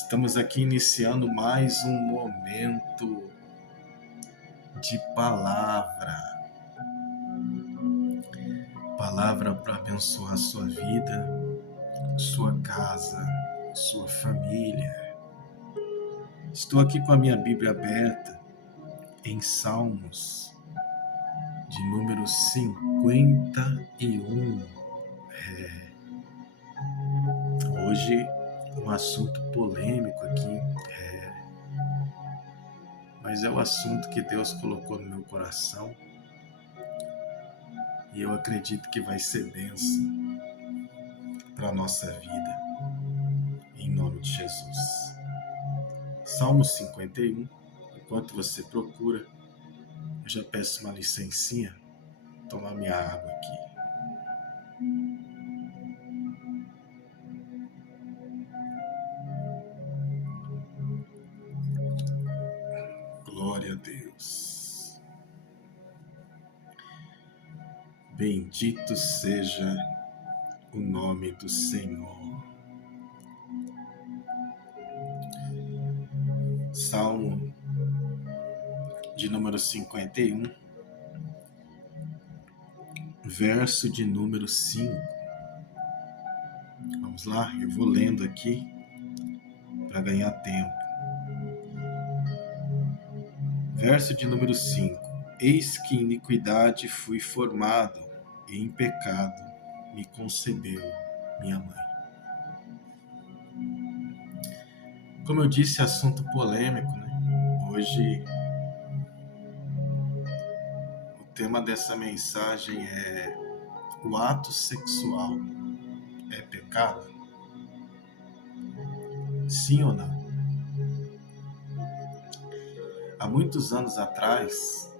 Estamos aqui iniciando mais um momento de palavra para abençoar a sua vida, sua casa, sua família. Estou aqui com a minha Bíblia aberta em Salmos de número 51. Hoje um assunto polêmico aqui, mas é o assunto que Deus colocou no meu coração e eu acredito que vai ser bênção para a nossa vida, em nome de Jesus. Salmo 51, enquanto você procura, eu já peço uma licencinha, tomar minha água aqui. Glória a Deus. Bendito seja o nome do Senhor. Salmo de número 51, verso de número 5. Vamos lá, eu vou lendo aqui para ganhar tempo. Verso de número 5. Eis que em iniquidade fui formado, e em pecado me concebeu minha mãe. Como eu disse, assunto polêmico, né? Hoje o tema dessa mensagem é: o ato sexual é pecado? Sim ou não? Há muitos anos atrás,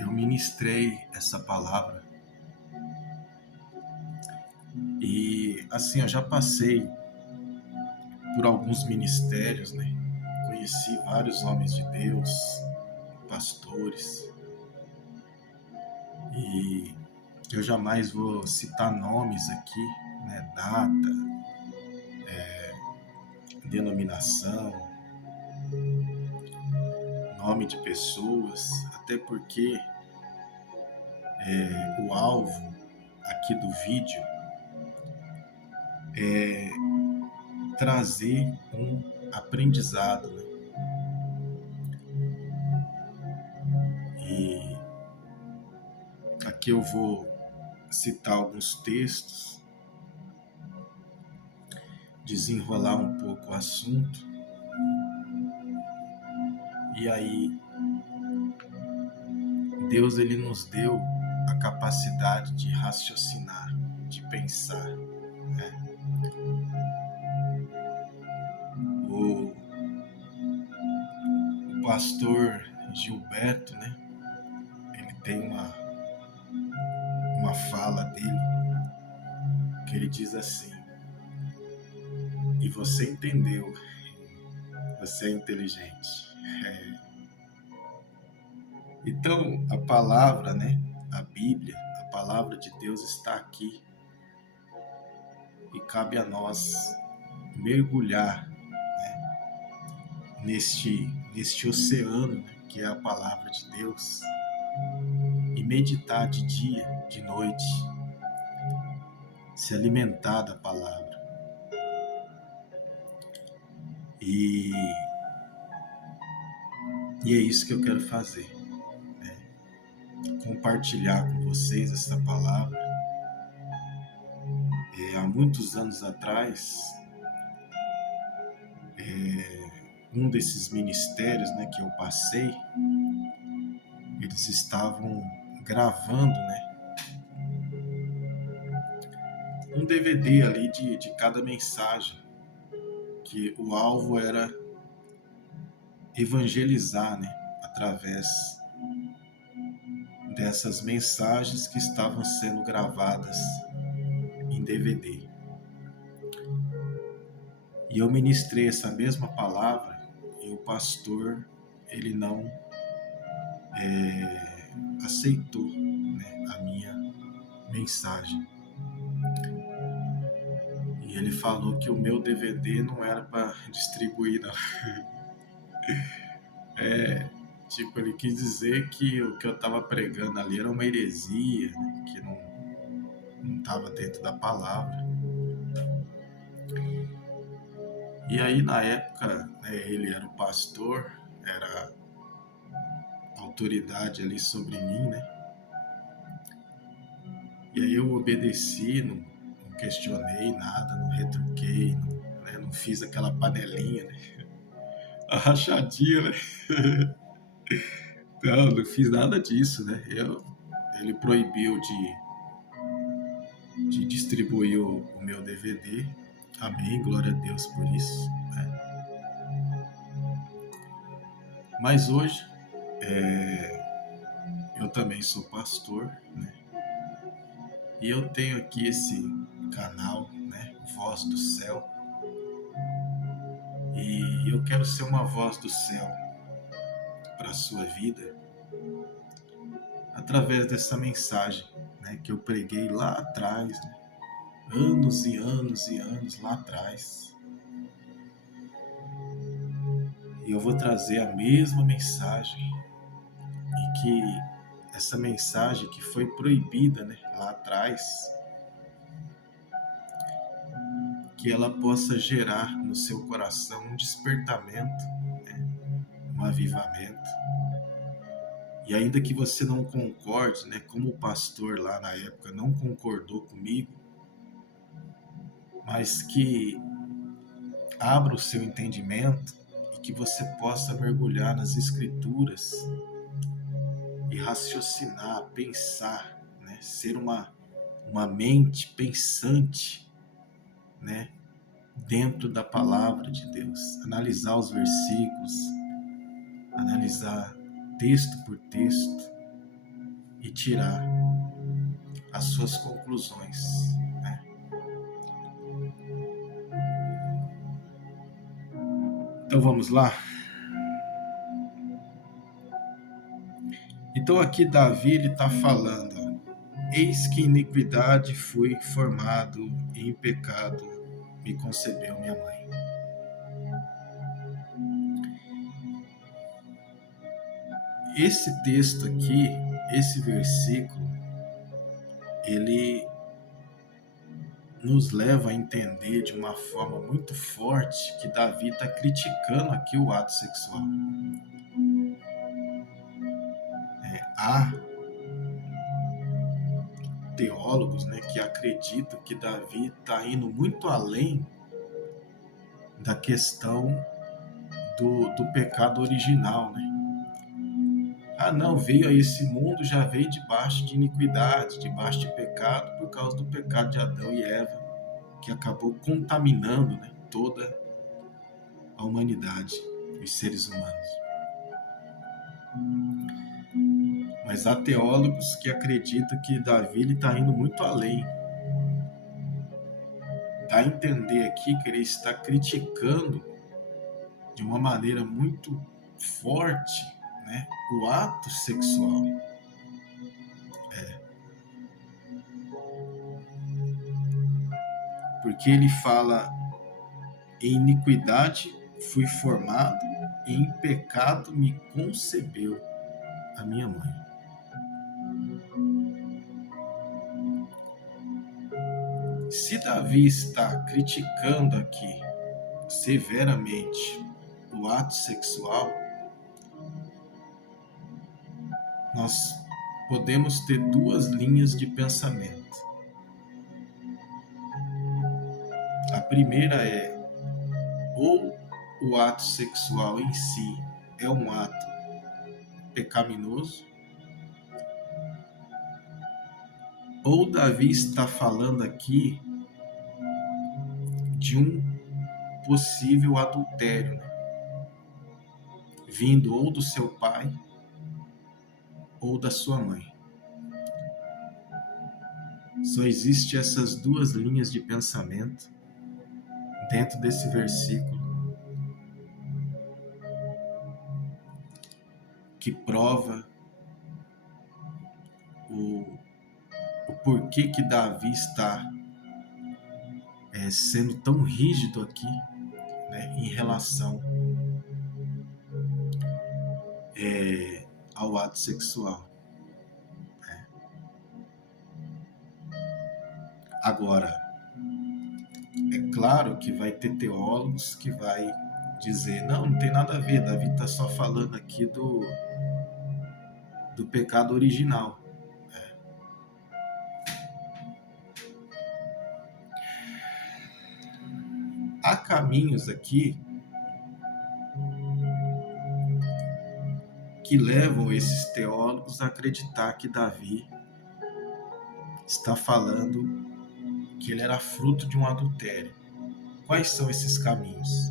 eu ministrei essa palavra. E assim, eu já passei por alguns ministérios, né? Conheci vários homens de Deus, pastores. E eu jamais vou citar nomes aqui, né? Data, denominação, nome de pessoas, até porque o alvo aqui do vídeo é trazer um aprendizado, né? E aqui eu vou citar alguns textos, desenrolar um pouco o assunto, e aí Deus ele nos deu a capacidade de raciocinar, de pensar, né? O pastor Gilberto, né? Ele tem uma fala dele que ele diz assim: e você entendeu, você é inteligente. Então, a palavra, né? A Bíblia, a palavra de Deus está aqui e cabe a nós mergulhar, né, neste oceano, né, que é a palavra de Deus, e meditar de dia, de noite, se alimentar da palavra. E é isso que eu quero fazer, né? Compartilhar com vocês essa palavra. Há muitos anos atrás, um desses ministérios, né, que eu passei, eles estavam gravando, né, um DVD ali de cada mensagem, que o alvo era evangelizar, né, através dessas mensagens que estavam sendo gravadas em DVD. E eu ministrei essa mesma palavra e o pastor, ele não aceitou, né, a minha mensagem. E ele falou que o meu DVD não era para distribuir, não. Tipo, ele quis dizer que o que eu estava pregando ali era uma heresia, né, que não estava dentro da palavra. E aí, na época, né, ele era o pastor, era autoridade ali sobre mim, né? E aí eu obedeci, não questionei nada, não retruquei, não fiz aquela panelinha, né? A rachadinha, né? Não fiz nada disso, né? Ele proibiu de distribuir o meu DVD. Amém, glória a Deus por isso, né? Mas hoje, eu também sou pastor, né? E eu tenho aqui esse canal, né? Voz do Céu. E eu quero ser uma voz do céu para a sua vida através dessa mensagem, né, que eu preguei lá atrás, né, anos e anos e anos lá atrás. E eu vou trazer a mesma mensagem e que essa mensagem que foi proibida, né, lá atrás, que ela possa gerar no seu coração um despertamento, né, um avivamento. E ainda que você não concorde, né, como o pastor lá na época não concordou comigo, mas que abra o seu entendimento e que você possa mergulhar nas escrituras e raciocinar, pensar, né, ser uma mente pensante, né, dentro da palavra de Deus, analisar os versículos, analisar texto por texto e tirar as suas conclusões, né? Então vamos lá? Então aqui Davi ele está falando: eis que iniquidade fui formado e em pecado me concebeu minha mãe. Esse texto aqui, esse versículo, ele nos leva a entender de uma forma muito forte que Davi está criticando aqui o ato sexual. Há teólogos, né, que acreditam que Davi está indo muito além da questão do pecado original, né? Ah, não, veio a esse mundo, já veio debaixo de iniquidade, debaixo de pecado, por causa do pecado de Adão e Eva, que acabou contaminando, né, toda a humanidade, os seres humanos. Mas há teólogos que acreditam que Davi está indo muito além. Dá a entender aqui que ele está criticando de uma maneira muito forte, né, o ato sexual. Porque ele fala: em iniquidade fui formado e em pecado me concebeu a minha mãe. Se Davi está criticando aqui severamente o ato sexual, nós podemos ter duas linhas de pensamento. A primeira é: ou o ato sexual em si é um ato pecaminoso, ou Davi está falando aqui de um possível adultério, né, vindo ou do seu pai ou da sua mãe. Só existem essas duas linhas de pensamento dentro desse versículo que prova o porquê que Davi está sendo tão rígido aqui, né, em relação ao ato sexual. Agora, é claro que vai ter teólogos que vai dizer, não tem nada a ver, Davi está só falando aqui do pecado original. Há caminhos aqui que levam esses teólogos a acreditar que Davi está falando que ele era fruto de um adultério. Quais são esses caminhos?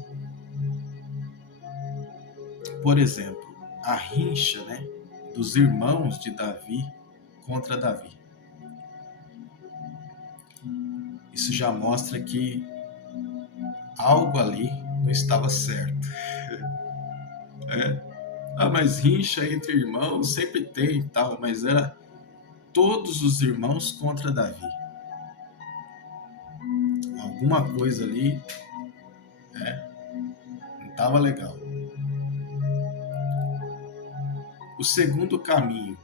Por exemplo, a rincha, né, dos irmãos de Davi contra Davi. Isso já mostra que algo ali não estava certo. Mas rincha entre irmãos sempre tem e tal, mas era todos os irmãos contra Davi. Alguma coisa ali não estava legal. O segundo caminho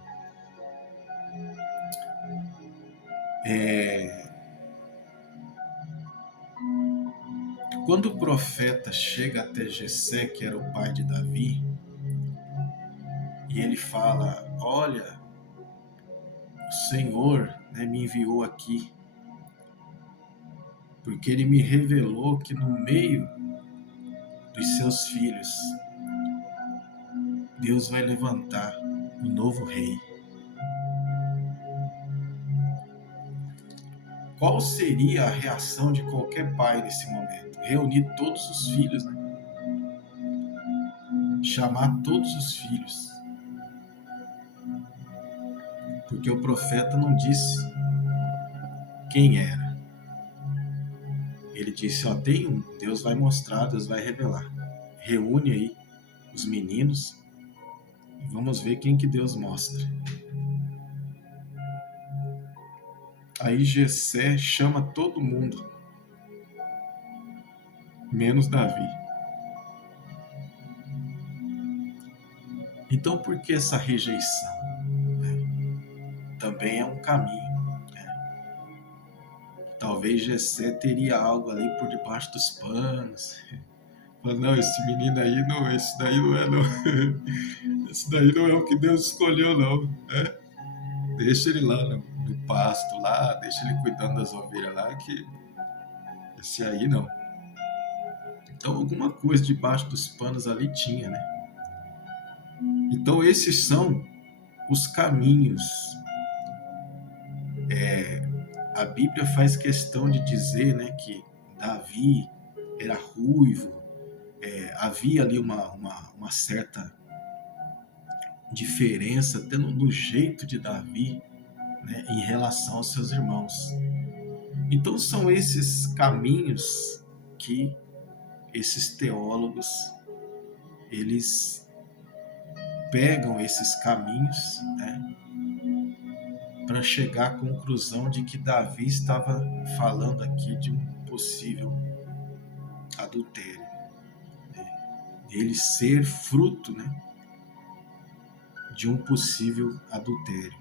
quando o profeta chega até Jessé, que era o pai de Davi, e ele fala, olha, o Senhor, né, me enviou aqui, porque ele me revelou que no meio dos seus filhos, Deus vai levantar um novo rei. Qual seria a reação de qualquer pai nesse momento? Reunir todos os filhos, né? Chamar todos os filhos. Porque o profeta não disse quem era. Ele disse, tem um, Deus vai mostrar, Deus vai revelar. Reúne aí os meninos e vamos ver quem que Deus mostra. Aí Jessé chama todo mundo, menos Davi. Então, por que essa rejeição? Também é um caminho. Talvez Jessé teria algo ali por debaixo dos panos. Fala, não, esse menino aí não, esse daí não é não. Esse daí não é o que Deus escolheu, não. Deixa ele lá no pasto lá, deixa ele cuidando das ovelhas lá, que esse aí não. Então alguma coisa debaixo dos panos ali tinha, né? Então esses são os caminhos. A Bíblia faz questão de dizer, né, que Davi era ruivo, havia ali uma certa diferença até no jeito de Davi, né, em relação aos seus irmãos. Então são esses caminhos que esses teólogos eles pegam esses caminhos, né, para chegar à conclusão de que Davi estava falando aqui de um possível adultério, ele ser fruto, né, de um possível adultério.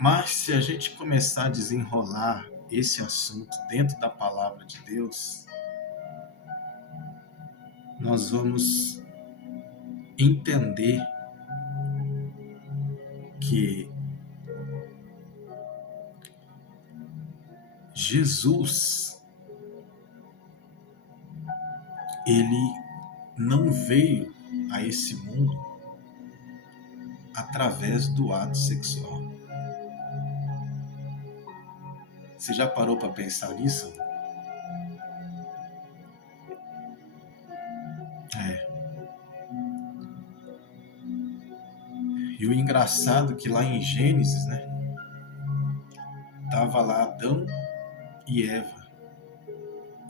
Mas se a gente começar a desenrolar esse assunto dentro da palavra de Deus, nós vamos entender que Jesus, ele não veio a esse mundo através do ato sexual. Você já parou para pensar nisso? E o engraçado é que lá em Gênesis, né, tava lá Adão e Eva,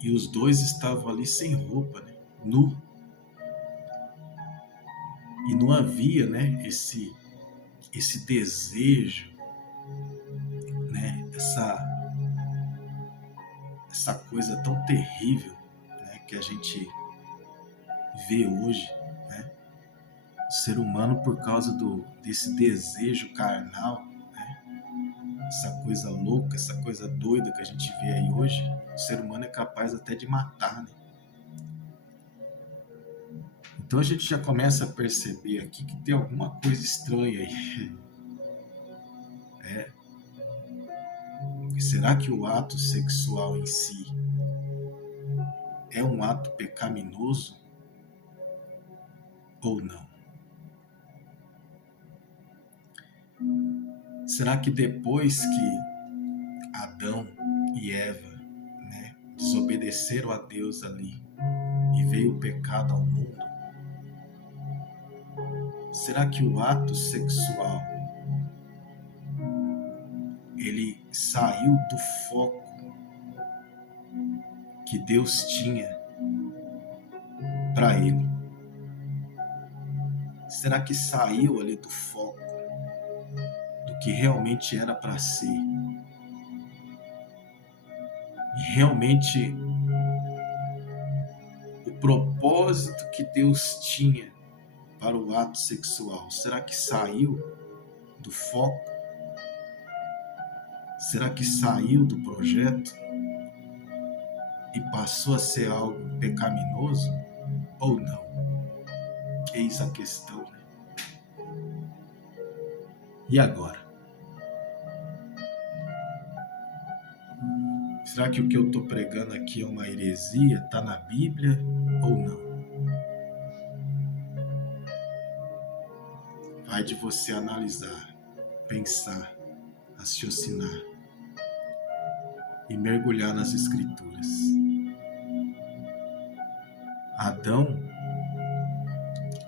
e os dois estavam ali sem roupa, né, nu. E não havia, né, esse desejo, né, essa coisa tão terrível, né, que a gente vê hoje, né? O ser humano, por causa desse desejo carnal, né, essa coisa louca, essa coisa doida que a gente vê aí hoje, o ser humano é capaz até de matar, né? Então a gente já começa a perceber aqui que tem alguma coisa estranha aí. E será que o ato sexual em si é um ato pecaminoso ou não? Será que depois que Adão e Eva, né, desobedeceram a Deus ali e veio o pecado ao mundo, será que o ato sexual ele saiu do foco que Deus tinha para ele? Será que saiu ali do foco do que realmente era para ser? E realmente o propósito que Deus tinha para o ato sexual, será que saiu do foco? Será que saiu do projeto e passou a ser algo pecaminoso ou não? Eis a questão, né? E agora? Será que o que eu estou pregando aqui é uma heresia? Está na Bíblia ou não? Vai de você analisar, pensar, raciocinar e mergulhar nas Escrituras. Adão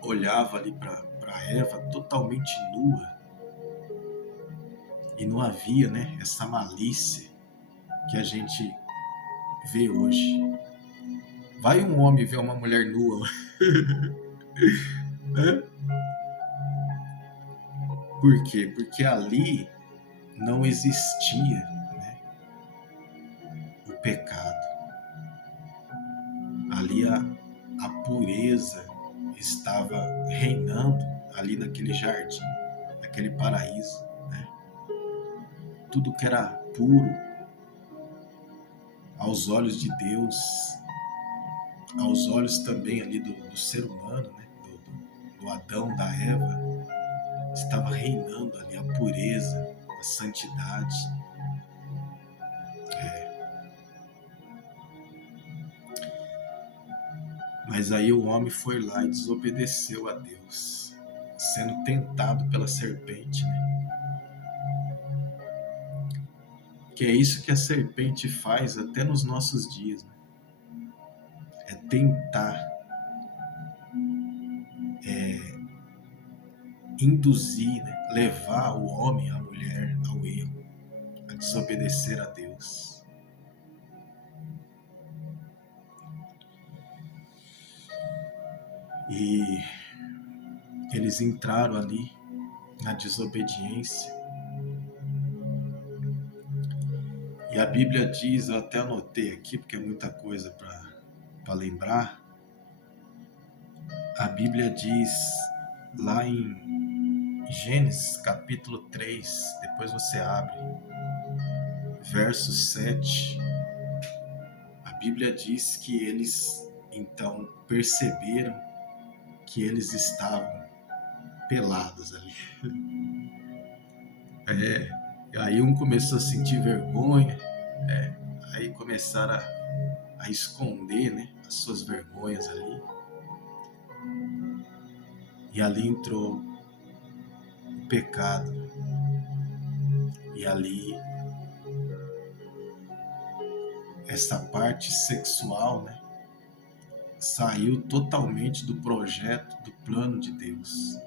olhava ali para Eva totalmente nua e não havia, né, essa malícia que a gente vê hoje. Vai um homem ver uma mulher nua, né? Por quê? Porque ali não existia, né, o pecado. Ali a pureza estava reinando ali naquele jardim, naquele paraíso, né? Tudo que era puro aos olhos de Deus, aos olhos também ali do ser humano, né? do Adão, da Eva, estava reinando ali a pureza, a santidade. Mas aí o homem foi lá e desobedeceu a Deus, sendo tentado pela serpente, né? Que é isso que a serpente faz até nos nossos dias, né? É tentar induzir, né? Levar o homem, a mulher ao erro, a desobedecer a Deus. E eles entraram ali na desobediência. E a Bíblia diz, eu até anotei aqui porque é muita coisa para lembrar. A Bíblia diz lá em Gênesis capítulo 3, depois você abre, verso 7. A Bíblia diz que eles então perceberam que eles estavam pelados ali. Aí um começou a sentir vergonha, aí começaram a esconder, né, as suas vergonhas ali. E ali entrou o pecado. E ali essa parte sexual, né, saiu totalmente do projeto, do plano de Deus.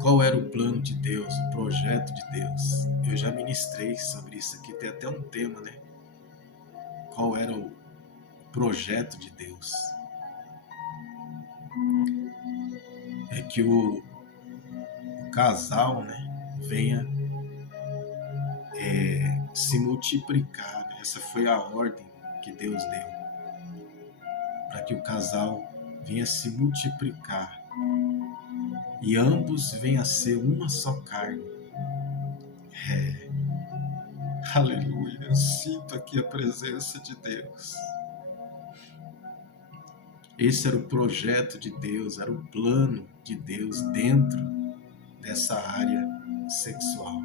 Qual era o plano de Deus, o projeto de Deus? Eu já ministrei sobre isso aqui, tem até um tema, né? Qual era o projeto de Deus? é que o casal, né, venha se multiplicar, né? Essa foi a ordem que Deus deu, para que o casal venha se multiplicar e ambos venham a ser uma só carne. Aleluia, eu sinto aqui a presença de Deus. Esse era o projeto de Deus, era o plano de Deus dentro dessa área sexual.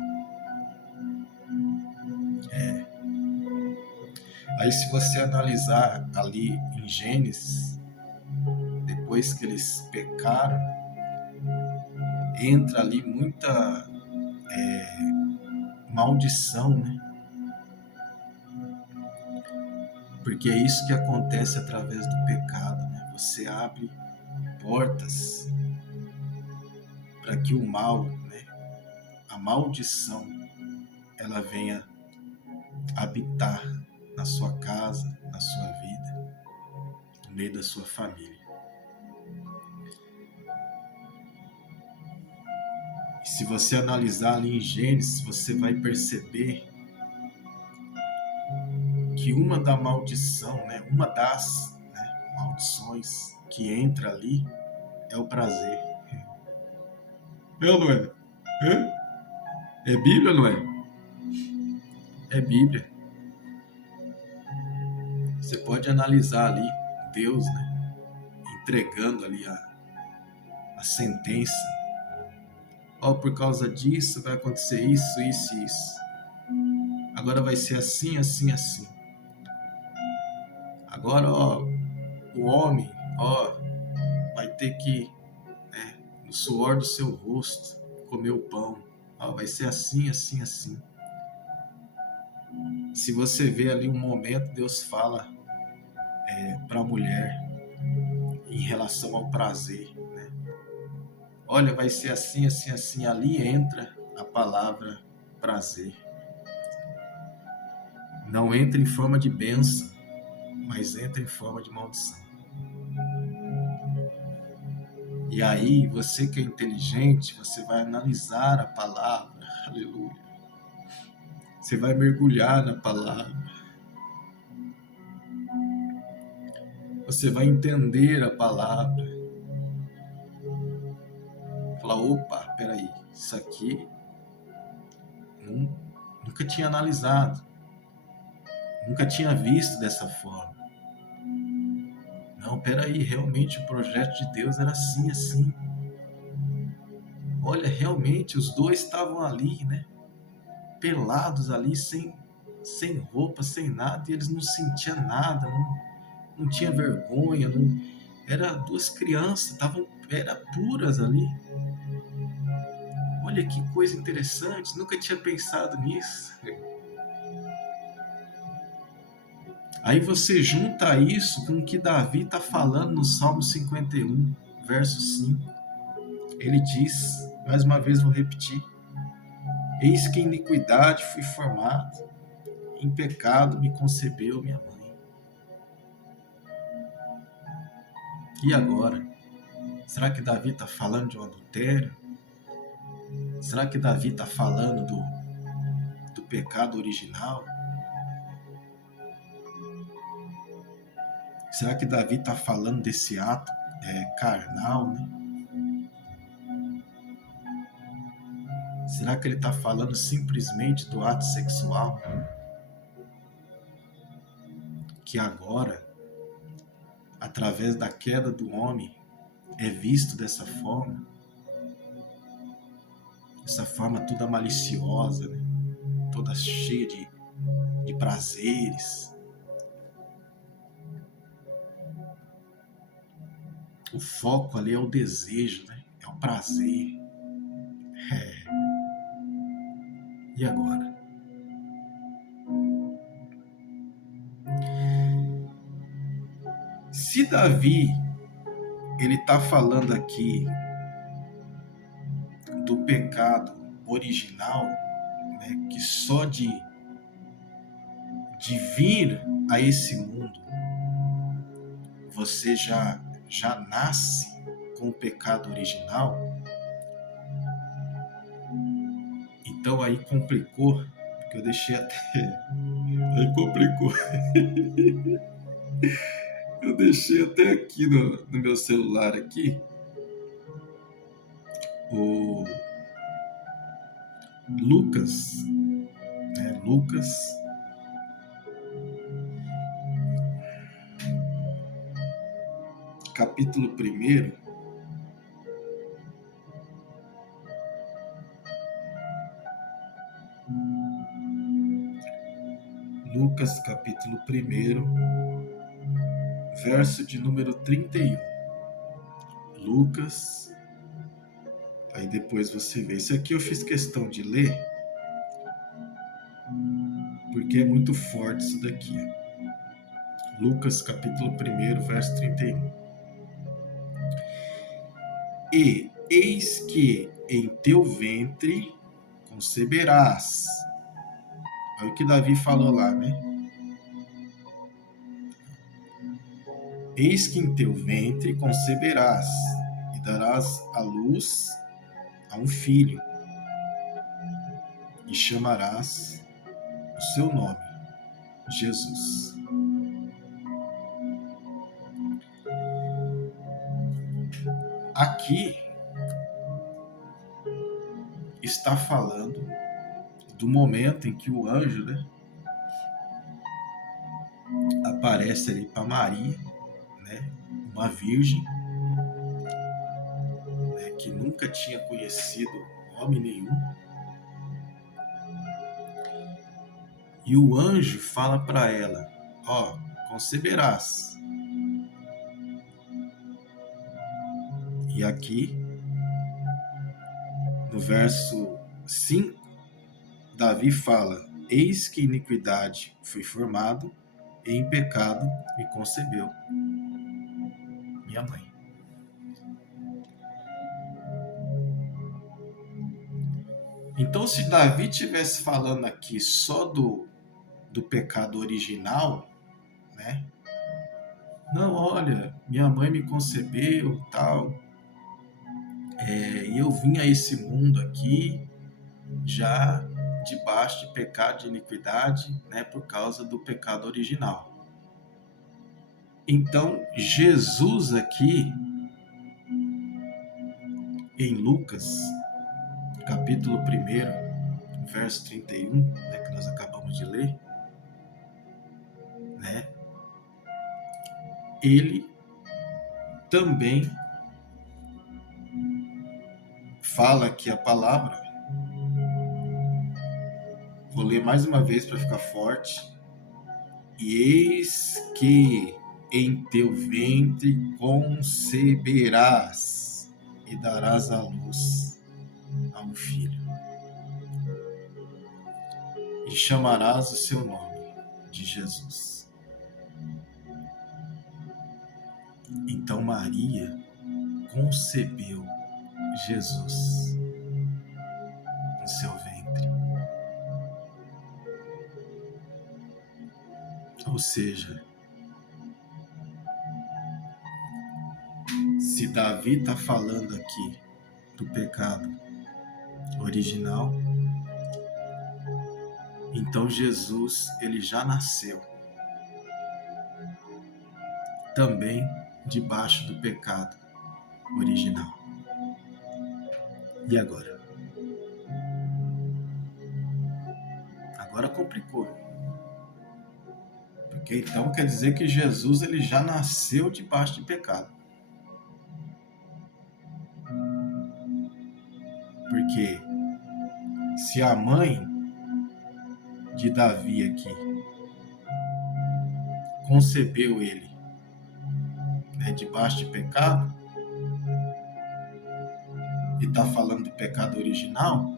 Aí se você analisar ali em Gênesis, depois que eles pecaram, entra ali muita maldição, né? Porque é isso que acontece através do pecado, né? Você abre portas para que o mal, né? A maldição, ela venha habitar na sua casa, na sua vida, no meio da sua família. E se você analisar ali em Gênesis, você vai perceber que uma da maldição, né, uma das maldições que entra ali é o prazer. É ou não é? É Bíblia ou não é? É Bíblia. Você pode analisar ali Deus, né, entregando ali a sentença. Por causa disso vai acontecer isso, isso e isso. Agora vai ser assim, assim, assim. Agora, o homem, vai ter que, no suor do seu rosto, comer o pão. Vai ser assim, assim, assim. Se você vê ali um momento, Deus fala para a mulher em relação ao prazer, né? Olha, vai ser assim, assim, assim. Ali entra a palavra prazer. Não entra em forma de bênção, mas entra em forma de maldição. E aí, você que é inteligente, você vai analisar a palavra, aleluia. Você vai mergulhar na palavra. Você vai entender a palavra. Falar, opa, peraí, isso aqui nunca tinha analisado. Nunca tinha visto dessa forma. Não, peraí, realmente o projeto de Deus era assim, assim. Olha, realmente os dois estavam ali, né? Pelados ali, sem roupa, sem nada, e eles não sentiam nada, não tinha vergonha, era duas crianças, eram puras ali. Olha que coisa interessante, nunca tinha pensado nisso. Aí você junta isso com o que Davi está falando no Salmo 51, verso 5. Ele diz, mais uma vez vou repetir: eis que em iniquidade fui formado, em pecado me concebeu minha mãe. E agora? Será que Davi está falando de um adultério? Será que Davi está falando do pecado original? Será que Davi está falando desse ato carnal, né? Será que ele está falando simplesmente do ato sexual? Que agora, através da queda do homem, é visto dessa forma? Essa forma toda maliciosa, né? Toda cheia de prazeres. O foco ali é o desejo, né? É o prazer. E agora? Se Davi, ele está falando aqui do pecado original, né, que só de vir a esse mundo, você já nasce com o pecado original, então aí complicou, porque eu deixei até... Aí complicou. Eu deixei até aqui no meu celular aqui o Lucas, né? Lucas, capítulo 1, Lucas, capítulo 1, verso de número 31. Lucas, aí depois você vê. Isso aqui eu fiz questão de ler, porque é muito forte isso daqui. Lucas, capítulo 1, verso 31. E eis que em teu ventre conceberás. Olha o que Davi falou lá, né? Eis que em teu ventre conceberás e darás à luz a um filho, e chamarás o seu nome, Jesus. Aqui está falando do momento em que o anjo, né, aparece ali para Maria, né, uma virgem, né, que nunca tinha conhecido homem nenhum. E o anjo fala para ela: ó, conceberás. E aqui, no verso 5, Davi fala: eis que iniquidade fui formado, e em pecado me concebeu minha mãe. Então, se Davi estivesse falando aqui só do pecado original, né? Não, olha, minha mãe me concebeu, tal, e eu vim a esse mundo aqui já debaixo de pecado de iniquidade, né, por causa do pecado original. Então, Jesus aqui, em Lucas, capítulo 1, verso 31, né, que nós acabamos de ler, né, ele também fala aqui a palavra. Vou ler mais uma vez para ficar forte. E eis que em teu ventre conceberás e darás à luz a um filho. E chamarás o seu nome de Jesus. Então Maria concebeu Jesus no seu ventre. Ou seja, se Davi está falando aqui do pecado original, então Jesus, ele já nasceu também debaixo do pecado original. E agora? Agora complicou. Porque então quer dizer que Jesus, ele já nasceu debaixo de pecado. Porque se a mãe de Davi aqui concebeu ele, né, debaixo de pecado, e está falando do pecado original,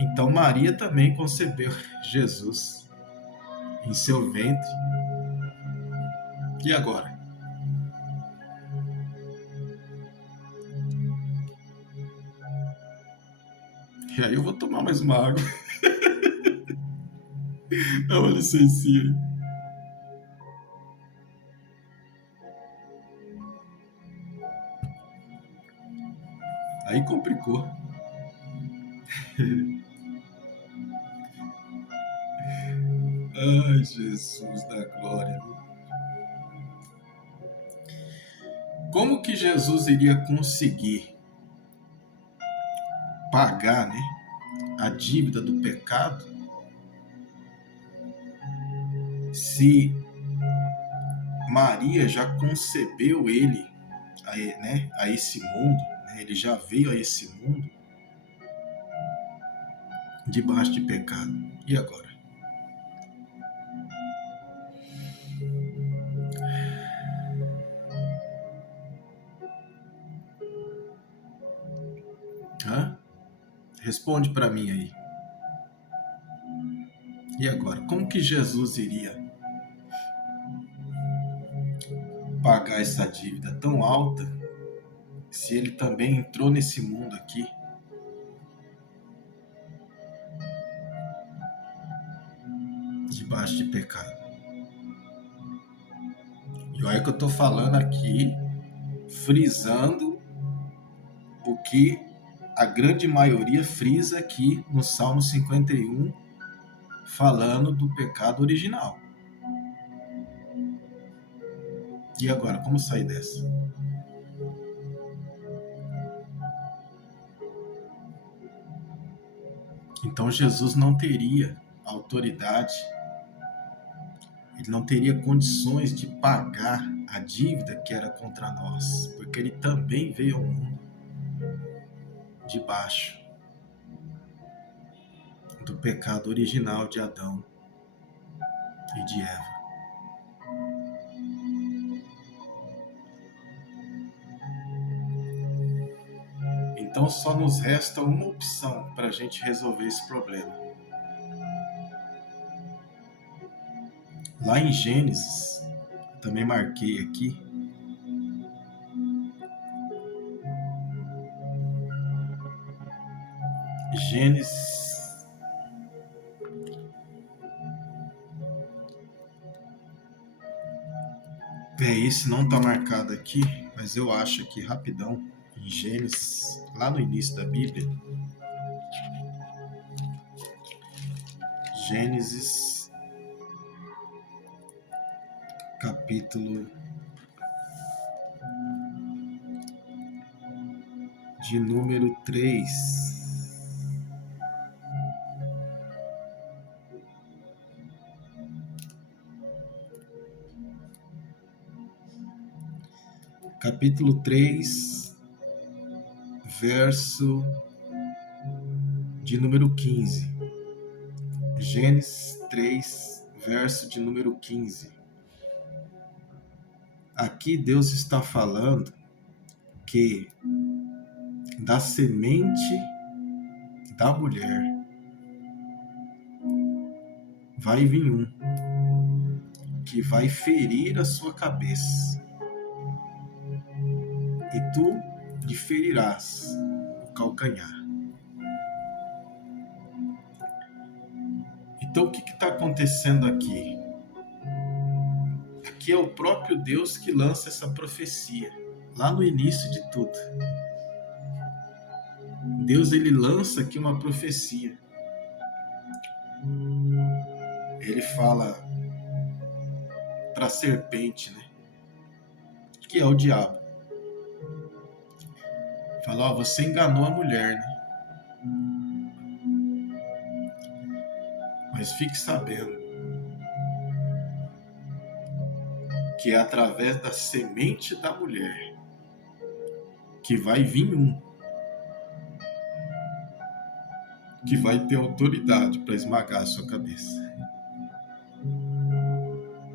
então Maria também concebeu Jesus em seu ventre. E agora? E aí eu vou tomar mais uma água. Dá uma licencinha. pecou. Ai, Jesus da glória. Como que Jesus iria conseguir pagar, né, a dívida do pecado se Maria já concebeu ele, né, a esse mundo, né, ele já veio a esse mundo debaixo de pecado. E agora? Hã? Responde para mim aí. E agora? Como que Jesus iria pagar essa dívida tão alta se ele também entrou nesse mundo aqui debaixo de pecado? E olha que eu estou falando aqui, frisando o que a grande maioria frisa aqui no Salmo 51, falando do pecado original. E agora, como sair dessa? Então Jesus não teria autoridade, ele não teria condições de pagar a dívida que era contra nós, porque ele também veio ao mundo debaixo do pecado original de Adão e de Eva. Então só nos resta uma opção para a gente resolver esse problema. Lá em Gênesis, também marquei aqui, Gênesis esse não está marcado aqui, mas eu acho aqui rapidão, em Gênesis, lá no início da Bíblia, Gênesis, capítulo de número 3. Capítulo 3, verso de número 15. Gênesis 3, verso de número 15. Aqui Deus está falando que da semente da mulher vai vir um que vai ferir a sua cabeça, e tu lhe ferirás o calcanhar. Então o que está acontecendo aqui? Aqui é o próprio Deus que lança essa profecia, lá no início de tudo. Deus, ele lança aqui uma profecia. Ele fala para a serpente, né? Que é o diabo. Fala, ó, você enganou a mulher, né? Mas fique sabendo que é através da semente da mulher que vai vir um que vai ter autoridade para esmagar a sua cabeça.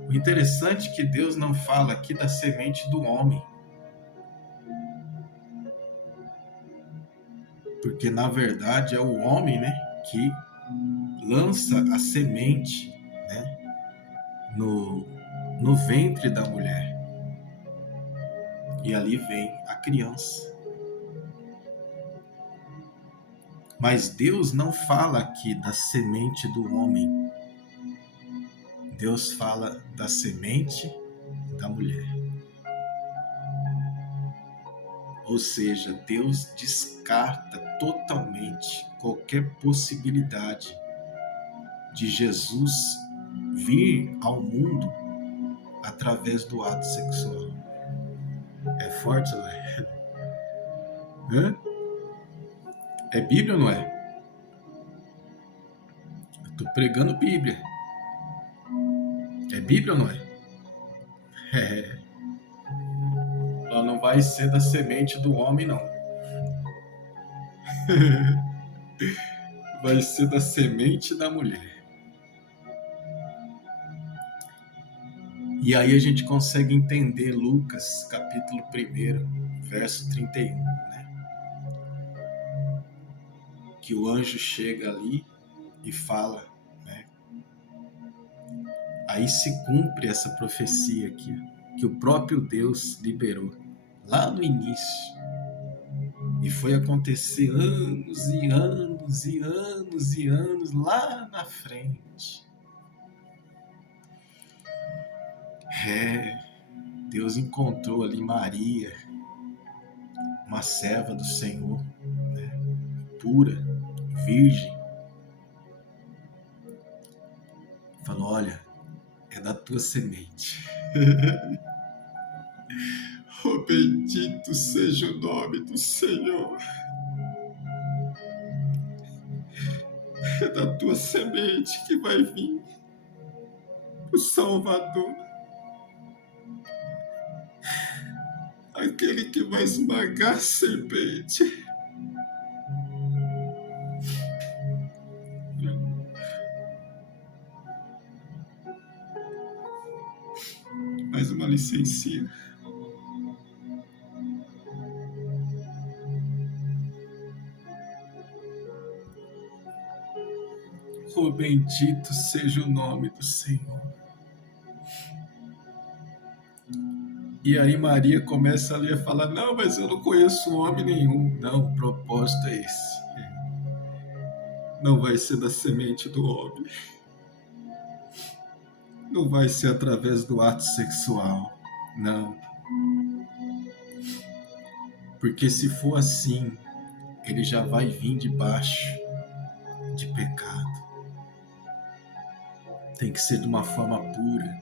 O interessante é que Deus não fala aqui da semente do homem, porque na verdade é o homem, né, que lança a semente, né, no ventre da mulher, e ali vem a criança. Mas Deus não fala aqui da semente do homem. Deus fala da semente da mulher. Ou seja, Deus descarta totalmente qualquer possibilidade de Jesus vir ao mundo através do ato sexual. É forte, não é? Hã? É Bíblia ou não é? Eu tô pregando Bíblia. É Bíblia ou não é? É. Ela não vai ser da semente do homem, não. Vai ser da semente da mulher. E aí a gente consegue entender Lucas, capítulo 1, verso 31, né? Que o anjo chega ali e fala, né? Aí se cumpre essa profecia aqui, que o próprio Deus liberou lá no início. E foi acontecer anos e anos e anos e anos lá na frente. Deus encontrou ali Maria, uma serva do Senhor, né? Pura, virgem. Falou, olha, é da tua semente. Oh, bendito seja o nome do Senhor. É da tua semente que vai vir o Salvador. Aquele que vai esmagar a serpente. Mais uma licencinha. Oh, bendito seja o nome do Senhor. E aí Maria começa ali a falar, não, mas eu não conheço homem nenhum. Não, o propósito é esse. Não vai ser da semente do homem. Não vai ser através do ato sexual. Não. Porque se for assim, ele já vai vir debaixo de pecado. Tem que ser de uma forma pura.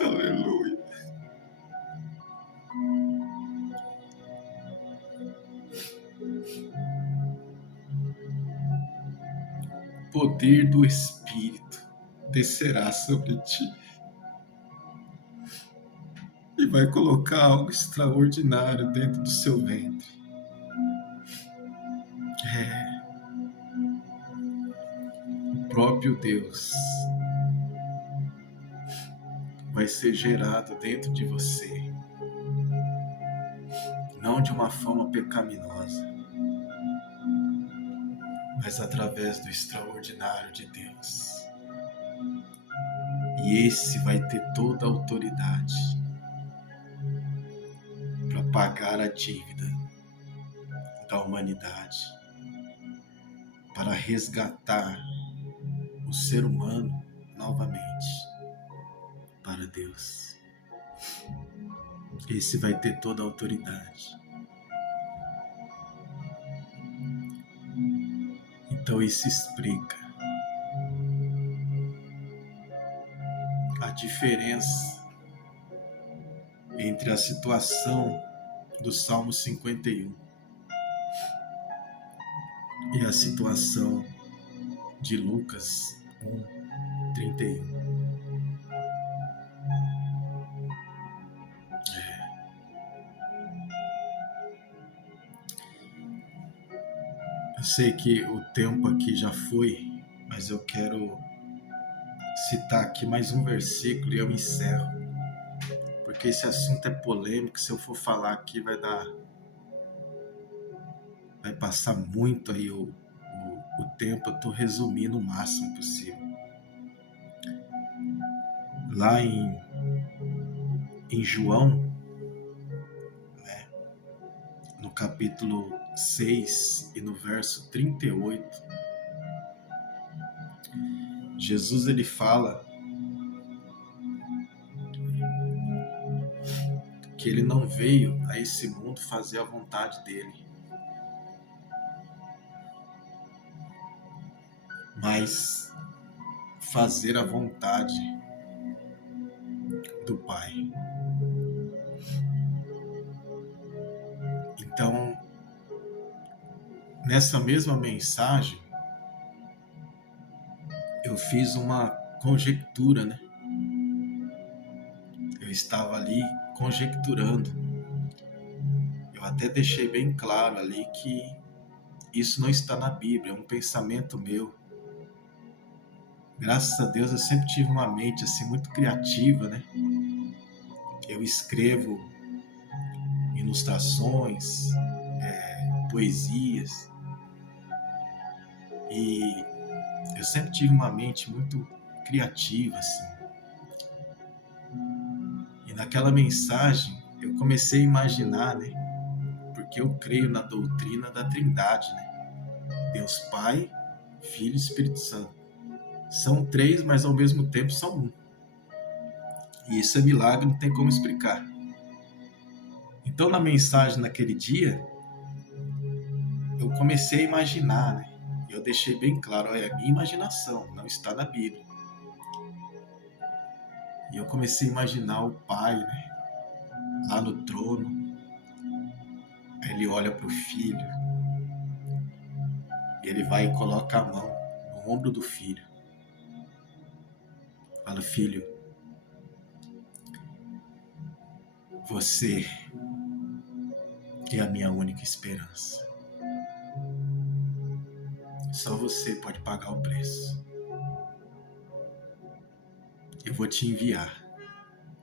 Aleluia. O poder do Espírito descerá sobre ti e vai colocar algo extraordinário dentro do seu ventre. O próprio Deus vai ser gerado dentro de você, não de uma forma pecaminosa, mas através do extraordinário de Deus. E esse vai ter toda a autoridade para pagar a dívida da humanidade, para resgatar o ser humano novamente para Deus. Esse vai ter toda a autoridade. Então isso explica a diferença entre a situação do Salmo 51 e a situação de Lucas 1:31. Eu sei que o tempo aqui já foi, mas eu quero citar aqui mais um versículo e eu encerro. Porque esse assunto é polêmico, se eu for falar aqui vai passar muito aí o tempo, eu estou resumindo o máximo possível. Lá em João, né, no capítulo 6 e no verso 38, Jesus ele fala que ele não veio a esse mundo fazer a vontade dele, mas fazer a vontade do Pai. Então, nessa mesma mensagem, eu fiz uma conjectura, né? Eu estava ali conjecturando. Eu até deixei bem claro ali que isso não está na Bíblia, é um pensamento meu. Graças a Deus eu sempre tive uma mente assim muito criativa, né? Eu escrevo ilustrações, poesias, e eu sempre tive uma mente muito criativa, assim. E naquela mensagem eu comecei a imaginar, né? Porque eu creio na doutrina da Trindade, né? Deus Pai, Filho e Espírito Santo. São três, mas ao mesmo tempo são um. E isso é milagre, não tem como explicar. Então, na mensagem naquele dia, eu comecei a imaginar, né? Eu deixei bem claro, olha, é a minha imaginação, não está na Bíblia. E eu comecei a imaginar o Pai, né? Lá no trono. Aí ele olha para o filho. E ele vai e coloca a mão no ombro do filho. Fala, filho, você é a minha única esperança. Só você pode pagar o preço. Eu vou te enviar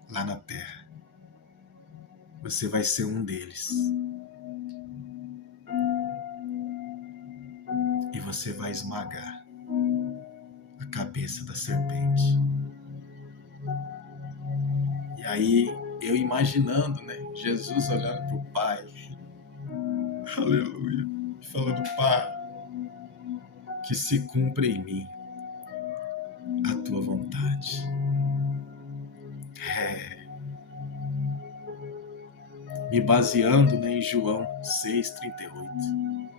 lá na terra. Você vai ser um deles. E você vai esmagar a cabeça da serpente. E aí, eu imaginando, né? Jesus olhando para o Pai. Aleluia. Falando, Pai, que se cumpra em mim a tua vontade. Me baseando, né, em João 6,38.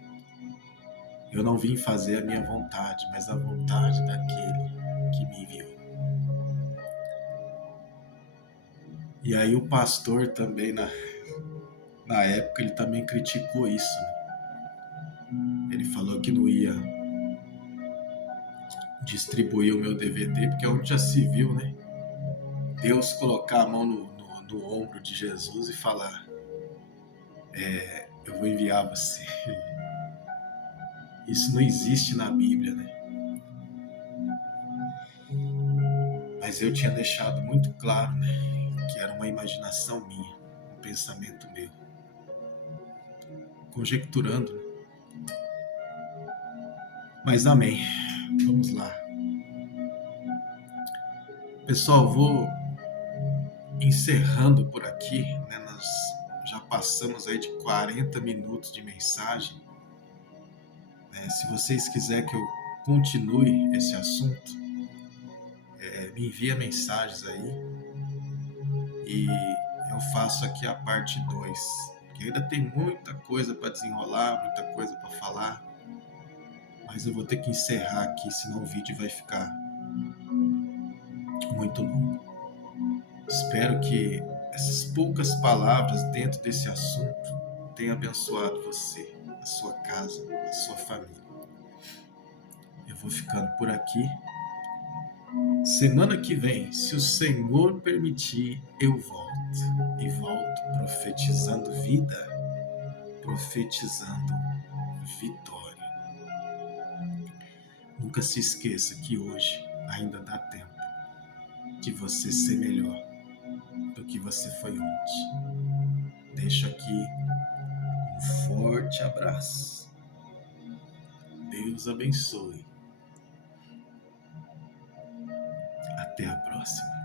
Eu não vim fazer a minha vontade, mas a vontade daquele que me enviou. E aí o pastor também, na época, ele também criticou isso, né? Ele falou que não ia distribuir o meu DVD, porque é onde já se viu, né? Deus colocar a mão no ombro de Jesus e falar, eu vou enviar você. Isso não existe na Bíblia, né? Mas eu tinha deixado muito claro, né, que era uma imaginação minha, um pensamento meu. Conjecturando, né? Mas amém. Vamos lá. Pessoal, vou encerrando por aqui, né? Nós já passamos aí de 40 minutos de mensagem. Se vocês quiserem que eu continue esse assunto, me envia mensagens aí e eu faço aqui a parte 2, porque ainda tem muita coisa para desenrolar, muita coisa para falar, mas eu vou ter que encerrar aqui, senão o vídeo vai ficar muito longo. Espero que essas poucas palavras dentro desse assunto tenham abençoado você, a sua casa, a sua família. Eu vou ficando por aqui. Semana que vem, se o Senhor permitir, eu volto. E volto profetizando vida, profetizando vitória. Nunca se esqueça que hoje ainda dá tempo de você ser melhor do que você foi ontem. Deixo aqui um forte abraço. Deus abençoe. Até a próxima.